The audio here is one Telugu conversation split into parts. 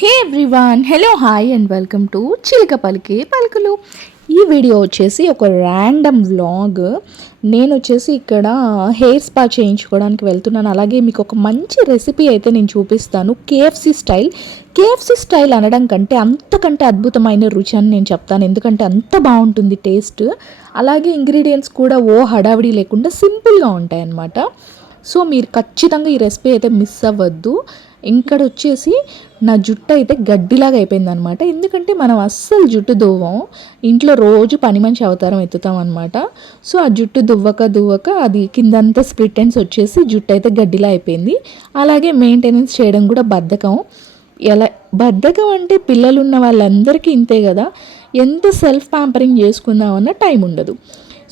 Hey everyone, hello hi and welcome to చిలక పలికే పలుకులు. ఈ వీడియో వచ్చేసి ఒక ర్యాండమ్ వ్లాగ్. నేను వచ్చేసి ఇక్కడ హెయిర్ స్పా చేయించుకోవడానికి వెళ్తున్నాను. అలాగే మీకు ఒక మంచి రెసిపీ అయితే నేను చూపిస్తాను. కేఎఫ్సి స్టైల్ అనడం కంటే అంతకంటే అద్భుతమైన రుచి అని నేను చెప్తాను. ఎందుకంటే అంత బాగుంటుంది టేస్ట్. అలాగే ఇంగ్రీడియంట్స్ కూడా హడావిడి లేకుండా సింపుల్గా ఉంటాయి అన్నమాట. సో మీరు ఖచ్చితంగా ఈ రెసిపీ అయితే మిస్ అవ్వద్దు. ఇక్కడ వచ్చేసి నా జుట్టు అయితే గడ్డిలాగా అయిపోయింది అనమాట. ఎందుకంటే మనం అస్సలు జుట్టు దువ్వం, ఇంట్లో రోజు పని మనిషి అవతారం ఎత్తుతాం అనమాట. సో ఆ జుట్టు దువ్వక అది కిందంతా స్ప్లిట్ ఎండ్స్ వచ్చేసి జుట్టు అయితే గడ్డిలా అయిపోయింది. అలాగే మెయింటెనెన్స్ చేయడం కూడా బద్ధకం అంటే పిల్లలు ఉన్న వాళ్ళందరికీ ఇంతే కదా. ఎంత సెల్ఫ్ ప్యాంపరింగ్ చేసుకుందామన్న టైం ఉండదు.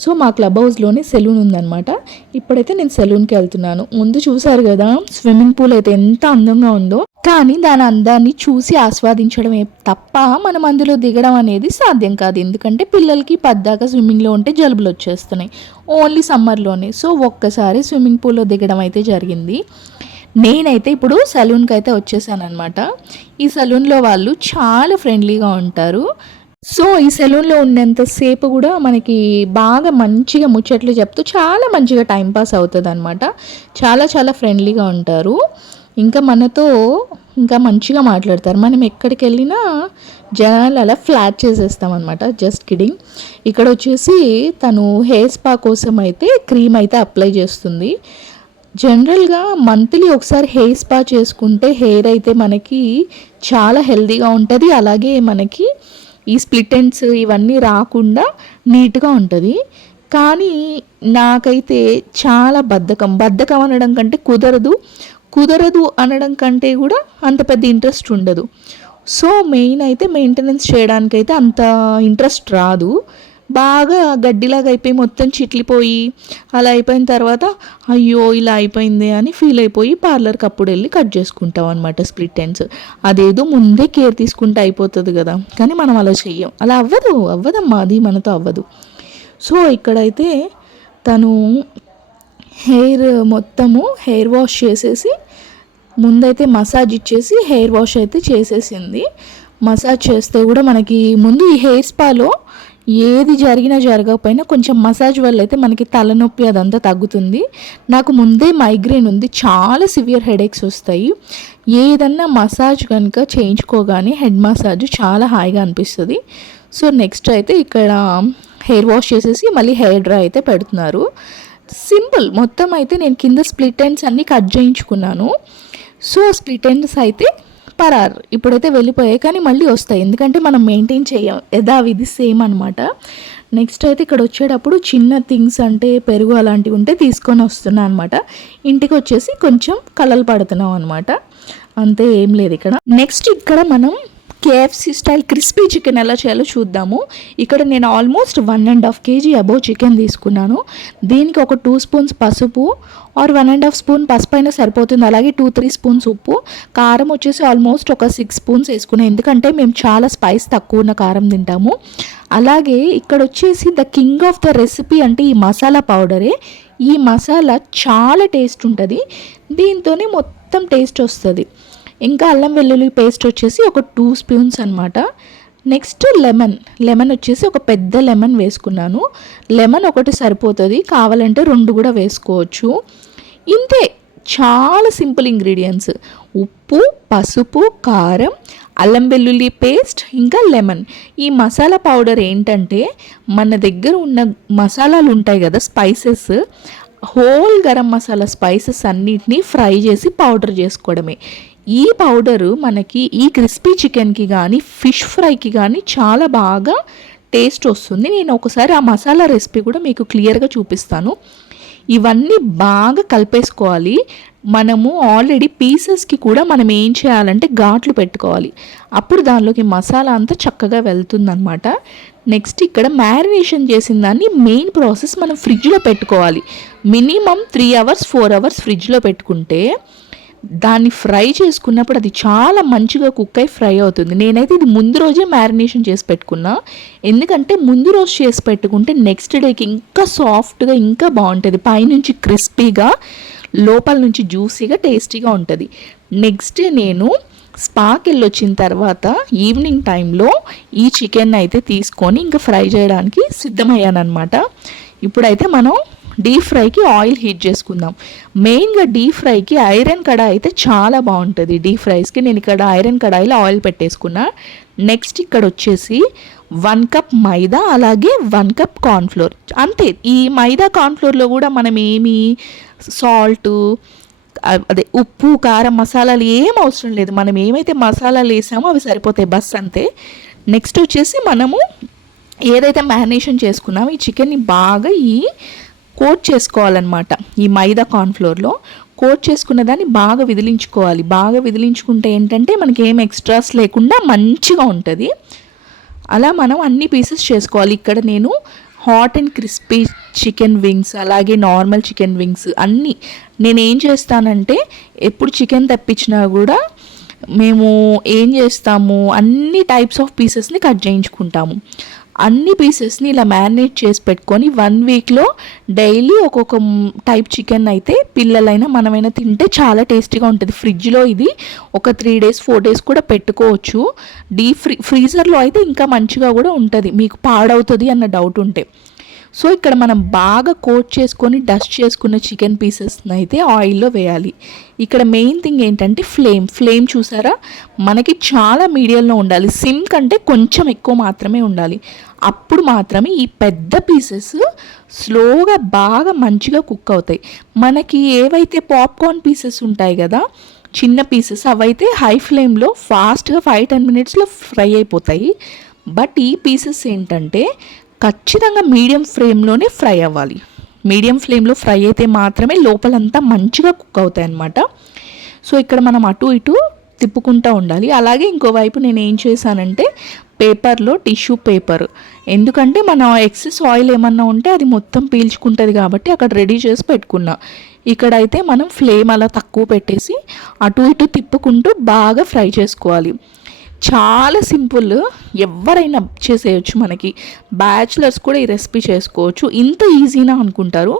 సో మా క్లబ్ హౌస్లోనే సెలూన్ ఉందన్నమాట. ఇప్పుడైతే నేను సెలూన్కి వెళ్తున్నాను. ముందు చూసారు కదా స్విమ్మింగ్ పూల్ అయితే ఎంత అందంగా ఉందో. కానీ దాని అందాన్ని చూసి ఆస్వాదించడమే తప్ప మనం అందులో దిగడం అనేది సాధ్యం కాదు. ఎందుకంటే పిల్లలకి పద్దాక స్విమ్మింగ్లో ఉంటే జలుబులు వచ్చేస్తున్నాయి, ఓన్లీ సమ్మర్లోనే. సో ఒక్కసారి స్విమ్మింగ్ పూల్లో దిగడం అయితే జరిగింది. నేనైతే ఇప్పుడు సలూన్కి అయితే వచ్చేసాను అనమాట. ఈ సలూన్లో వాళ్ళు చాలా ఫ్రెండ్లీగా ఉంటారు. సో ఈ సెలూన్లో ఉన్నంతసేపు కూడా మనకి బాగా మంచిగా ముచ్చట్లు చెప్తూ చాలా మంచిగా టైంపాస్ అవుతుంది అనమాట. చాలా ఫ్రెండ్లీగా ఉంటారు. ఇంకా మనతో ఇంకా మంచిగా మాట్లాడతారు. మనం ఎక్కడికి వెళ్ళినా జనాలు అలా ఫ్లాట్ చేసేస్తామన్నమాట. Just kidding. ఇక్కడ వచ్చేసి తను హెయిర్ స్పా కోసం అయితే క్రీమ్ అయితే అప్లై చేస్తుంది. జనరల్గా మంత్లీ ఒకసారి హెయిర్ స్పా చేసుకుంటే హెయిర్ అయితే మనకి చాలా హెల్తీగా ఉంటుంది. అలాగే మనకి ఈ స్ప్లిట్ ఎండ్స్ ఇవన్నీ రాకుండా నీట్గా ఉంటుంది. కానీ నాకైతే చాలా బద్ధకం అనడం కంటే కుదరదు అనడం కంటే కూడా అంత పెద్ద ఇంట్రెస్ట్ ఉండదు. సో మెయిన్ అయితే మెయింటెనెన్స్ చేయడానికైతే అంత ఇంట్రెస్ట్ రాదు. బాగా గడ్డిలాగా అయిపోయి మొత్తం చిట్లిపోయి అలా అయిపోయిన తర్వాత అయ్యో ఇలా అయిపోయింది అని ఫీల్ అయిపోయి పార్లర్కి అప్పుడు వెళ్ళి కట్ చేసుకుంటాం అనమాట స్ప్లిట్ ఎండ్స్. అదేదో ముందే కేర్ తీసుకుంటే అయిపోతుంది కదా, కానీ మనం అలా చెయ్యం. అలా అవ్వదమ్మా, అది మనతో అవ్వదు. సో ఇక్కడైతే తను హెయిర్ వాష్ చేసేసి ముందైతే మసాజ్ ఇచ్చేసి హెయిర్ వాష్ అయితే చేసేసింది. మసాజ్ చేస్తే కూడా మనకి ముందు ఈ హెయిర్ స్పాలో ఏది జరిగినా జరగకపోయినా కొంచెం మసాజ్ వల్ల అయితే మనకి తలనొప్పి అదంతా తగ్గుతుంది. నాకు ముందే మైగ్రేన్ ఉంది, చాలా సివియర్ హెడేక్స్ వస్తాయి. ఏదన్నా మసాజ్ కనుక చేయించుకోగానే హెడ్ మసాజ్ చాలా హాయిగా అనిపిస్తుంది. సో నెక్స్ట్ అయితే ఇక్కడ హెయిర్ వాష్ చేసేసి మళ్ళీ హెయిర్ డ్రై అయితే పెడుతున్నారు. సింపుల్. మొత్తం అయితే నేను కింద స్ప్లిట్ ఎండ్స్ అన్నీ కట్ చేయించుకున్నాను. సో స్ప్లిట్ ఎండ్స్ అయితే ఇప్పుడైతే వెళ్ళిపోయాయి, కానీ మళ్ళీ వస్తాయి. ఎందుకంటే మనం మెయింటైన్ చేయం, యథావిధి సేమ్ అనమాట. నెక్స్ట్ అయితే ఇక్కడ వచ్చేటప్పుడు చిన్న థింగ్స్ అంటే పెరుగు అలాంటివి ఉంటే తీసుకొని వస్తున్నా అనమాట. ఇంటికి వచ్చేసి కొంచెం కలలు పడుతున్నాం అనమాట. అంతే, ఏం లేదు ఇక్కడ. నెక్స్ట్ ఇక్కడ మనం కేఎఫ్సి స్టైల్ క్రిస్పీ చికెన్ ఎలా చేయాలో చూద్దాము. ఇక్కడ నేను ఆల్మోస్ట్ 1.5 kg అబోవ్ చికెన్ తీసుకున్నాను. దీనికి ఒక 2 స్పూన్స్ పసుపు ఆర్ 1.5 స్పూన్ పసుపు అయినా సరిపోతుంది. అలాగే 2-3 స్పూన్స్ ఉప్పు. కారం వచ్చేసి ఆల్మోస్ట్ ఒక 6 స్పూన్స్ వేసుకున్నాను, ఎందుకంటే మేము చాలా స్పైస్ తక్కువ ఉన్న కారం తింటాము. అలాగే ఇక్కడ వచ్చేసి the king of the recipe అంటే ఈ మసాలా పౌడరే. ఈ మసాలా చాలా టేస్ట్ ఉంటుంది, దీంతోనే మొత్తం టేస్ట్ వస్తుంది. ఇంకా అల్లం వెల్లుల్లి పేస్ట్ వచ్చేసి ఒక 2 స్పూన్స్ అనమాట. నెక్స్ట్ లెమన్ వచ్చేసి ఒక పెద్ద లెమన్ వేసుకున్నాను. లెమన్ ఒకటి సరిపోతుంది, కావాలంటే 2 కూడా వేసుకోవచ్చు. ఇంతే, చాలా సింపుల్ ఇంగ్రీడియంట్స్. ఉప్పు, పసుపు, కారం, అల్లం వెల్లుల్లి పేస్ట్, ఇంకా లెమన్. ఈ మసాలా పౌడర్ ఏంటంటే మన దగ్గర ఉన్న మసాలాలు ఉంటాయి కదా, spices, whole garam masala spices అన్నిటినీ ఫ్రై చేసి పౌడర్ చేసుకోవడమే. ఈ పౌడరు మనకి ఈ క్రిస్పీ చికెన్కి కానీ ఫిష్ ఫ్రైకి కానీ చాలా బాగా టేస్ట్ వస్తుంది. నేను ఒకసారి ఆ మసాలా రెసిపీ కూడా మీకు క్లియర్గా చూపిస్తాను. ఇవన్నీ బాగా కలిపేసుకోవాలి. మనము ఆల్రెడీ పీసెస్కి కూడా మనం ఏం చేయాలంటే ఘాట్లు పెట్టుకోవాలి, అప్పుడు దానిలోకి మసాలా అంతా చక్కగా వెళ్తుందన్నమాట. నెక్స్ట్ ఇక్కడ మ్యారినేషన్ చేసిన దాన్ని మెయిన్ ప్రాసెస్ మనం ఫ్రిడ్జ్లో పెట్టుకోవాలి. మినిమం 3 hours 4 hours ఫ్రిడ్జ్లో పెట్టుకుంటే దాన్ని ఫ్రై చేసుకున్నప్పుడు అది చాలా మంచిగా కుక్ అయి ఫ్రై అవుతుంది. నేనైతే ఇది ముందు రోజే మ్యారినేషన్ చేసి పెట్టుకున్నా, ఎందుకంటే ముందు రోజు చేసి పెట్టుకుంటే నెక్స్ట్ డేకి ఇంకా సాఫ్ట్గా ఇంకా బాగుంటుంది. పైనుంచి క్రిస్పీగా, లోపల నుంచి జ్యూసీగా, టేస్టీగా ఉంటుంది. నెక్స్ట్ నేను స్పాకి వెళ్ళొచ్చిన తర్వాత ఈవినింగ్ టైంలో ఈ చికెన్ అయితే తీసుకొని ఇంకా ఫ్రై చేయడానికి సిద్ధమయ్యానమాట. ఇప్పుడైతే మనం డీప్ ఫ్రైకి ఆయిల్ హీట్ చేసుకుందాం. మెయిన్గా డీప్ ఫ్రైకి ఐరన్ కడాయి అయితే చాలా బాగుంటుంది. డీప్ ఫ్రైస్కి నేను ఇక్కడ ఐరన్ కడాయిలో ఆయిల్ పెట్టేసుకున్నా. నెక్స్ట్ ఇక్కడ వచ్చేసి 1 కప్ మైదా, అలాగే 1 కప్ కార్న్ఫ్లోర్. అంతే, ఈ మైదా కార్న్ఫ్లోర్లో కూడా మనం ఏమి సాల్ట్, అదే ఉప్పు, కారం, మసాలాలు ఏం అవసరం లేదు. మనం ఏమైతే మసాలాలు వేసామో అవి సరిపోతాయి, బస్ అంతే. నెక్స్ట్ వచ్చేసి మనము ఏదైతే మ్యారినేషన్ చేసుకున్నామో ఈ చికెన్ని బాగా కోట్ చేసుకోవాలన్నమాట. ఈ మైదా కార్న్ఫ్లోర్లో కోట్ చేసుకున్న దాన్ని బాగా విదిలించుకోవాలి. బాగా విదిలించుకుంటే ఏంటంటే మనకి ఏం ఎక్స్ట్రాస్ లేకుండా మంచిగా ఉంటుంది. అలా మనం అన్ని పీసెస్ చేసుకోవాలి. ఇక్కడ నేను hot and crispy chicken wings, అలాగే నార్మల్ చికెన్ వింగ్స్ అన్నీ నేను ఏం చేస్తానంటే, ఎప్పుడు చికెన్ తెప్పించినా కూడా మేము ఏం చేస్తాము, అన్ని టైప్స్ ఆఫ్ పీసెస్ని కట్ చేయించుకుంటాము. అన్ని పీసెస్ని ఇలా మ్యారినేట్ చేసి పెట్టుకొని 1 వీక్లో డైలీ ఒక్కొక్క టైప్ చికెన్ అయితే పిల్లలైనా మనమైనా తింటే చాలా టేస్టీగా ఉంటుంది. ఫ్రిడ్జ్లో ఇది ఒక 3 days 4 days కూడా పెట్టుకోవచ్చు. ఫ్రీజర్లో అయితే ఇంకా మంచిగా కూడా ఉంటుంది, మీకు పాడవుతుంది అన్న డౌట్ ఉంటే. సో ఇక్కడ మనం బాగా కోట్ చేసుకొని డస్ట్ చేసుకున్న చికెన్ పీసెస్ని అయితే ఆయిల్లో వేయాలి. ఇక్కడ మెయిన్ థింగ్ ఏంటంటే ఫ్లేమ్ చూసారా, మనకి చాలా మీడియంలో ఉండాలి. సిమ్ కంటే కొంచెం ఎక్కువ మాత్రమే ఉండాలి. అప్పుడు మాత్రమే ఈ పెద్ద పీసెస్ స్లోగా బాగా మంచిగా కుక్ అవుతాయి. మనకి ఏవైతే పాప్కార్న్ పీసెస్ ఉంటాయి కదా, చిన్న పీసెస్, అవైతే హై ఫ్లేమ్లో ఫాస్ట్గా 5-10 minutesలో ఫ్రై అయిపోతాయి. బట్ ఈ పీసెస్ ఏంటంటే ఖచ్చితంగా మీడియం ఫ్లేమ్లోనే ఫ్రై అవ్వాలి. మీడియం ఫ్లేమ్లో ఫ్రై అయితే మాత్రమే లోపలంతా మంచిగా కుక్ అవుతాయి అన్నమాట. సో ఇక్కడ మనం అటు ఇటు తిప్పుకుంటూ ఉండాలి. అలాగే ఇంకోవైపు నేను ఏం చేశానంటే పేపర్లో టిష్యూ పేపర్, ఎందుకంటే మన ఎక్సెస్ ఆయిల్ ఏమన్నా ఉంటే అది మొత్తం పీల్చుకుంటుంది కాబట్టి అక్కడ రెడీ చేసి పెట్టుకున్నా. ఇక్కడైతే మనం ఫ్లేమ్ అలా తక్కువ పెట్టేసి అటు ఇటు తిప్పుకుంటూ బాగా ఫ్రై చేసుకోవాలి. చాలా సింపుల్, ఎవరైనా చేసేయచ్చు. మనకి బ్యాచులర్స్ కూడా ఈ రెసిపీ చేసుకోవచ్చు. ఇంత ఈజీనా అనుకుంటారు.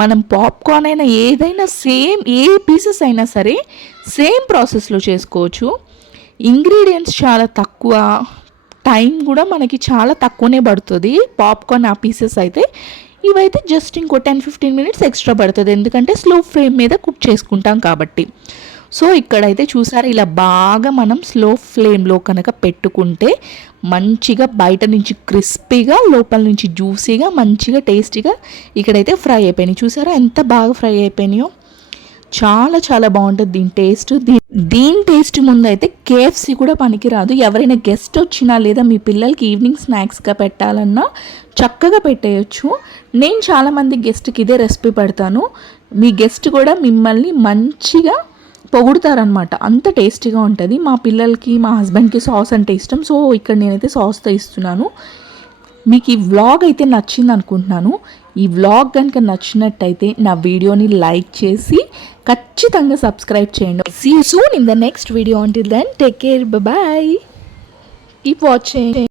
మనం పాప్కార్న్ అయినా ఏదైనా సేమ్, ఏ పీసెస్ అయినా సరే సేమ్ ప్రాసెస్లో చేసుకోవచ్చు. ఇంగ్రీడియంట్స్ చాలా తక్కువ, టైం కూడా మనకి చాలా తక్కువనే పడుతుంది. పాప్కార్న్ ఆ పీసెస్ అయితే, ఇవైతే జస్ట్ ఇంకో 10-15 minutes ఎక్స్ట్రా పడుతుంది, ఎందుకంటే స్లో ఫ్లేమ్ మీద కుక్ చేసుకుంటాం కాబట్టి. సో ఇక్కడైతే చూసారా, ఇలా బాగా మనం స్లో ఫ్లేమ్లో కనుక పెట్టుకుంటే మంచిగా బయట నుంచి క్రిస్పీగా, లోపల నుంచి జ్యూసీగా, మంచిగా టేస్టీగా ఇక్కడైతే ఫ్రై అయిపోయినాయి. చూసారా ఎంత బాగా ఫ్రై అయిపోయినాయో, చాలా చాలా బాగుంటుంది దీని టేస్ట్. దీని టేస్ట్ ముందు అయితే KFC కూడా పనికిరాదు. ఎవరైనా గెస్ట్ వచ్చినా లేదా మీ పిల్లలకి ఈవినింగ్ స్నాక్స్గా పెట్టాలన్నా చక్కగా పెట్టేయచ్చు. నేను చాలామంది గెస్ట్కి ఇదే రెసిపీ పెడతాను. మీ గెస్ట్ కూడా మిమ్మల్ని మంచిగా పొగుడుతారనమాట, అంత టేస్టీగా ఉంటుంది. మా పిల్లలకి, మా హస్బెండ్కి సాస్ అంటే ఇష్టం. సో ఇక్కడ నేనైతే సాస్తో ఇస్తున్నాను. మీకు ఈ వ్లాగ్ అయితే నచ్చింది అనుకుంటున్నాను. ఈ వ్లాగ్ కనుక నచ్చినట్టయితే నా వీడియోని లైక్ చేసి ఖచ్చితంగా సబ్స్క్రైబ్ చేయండి. See you soon in the next video. Until then take care, bye, keep watching.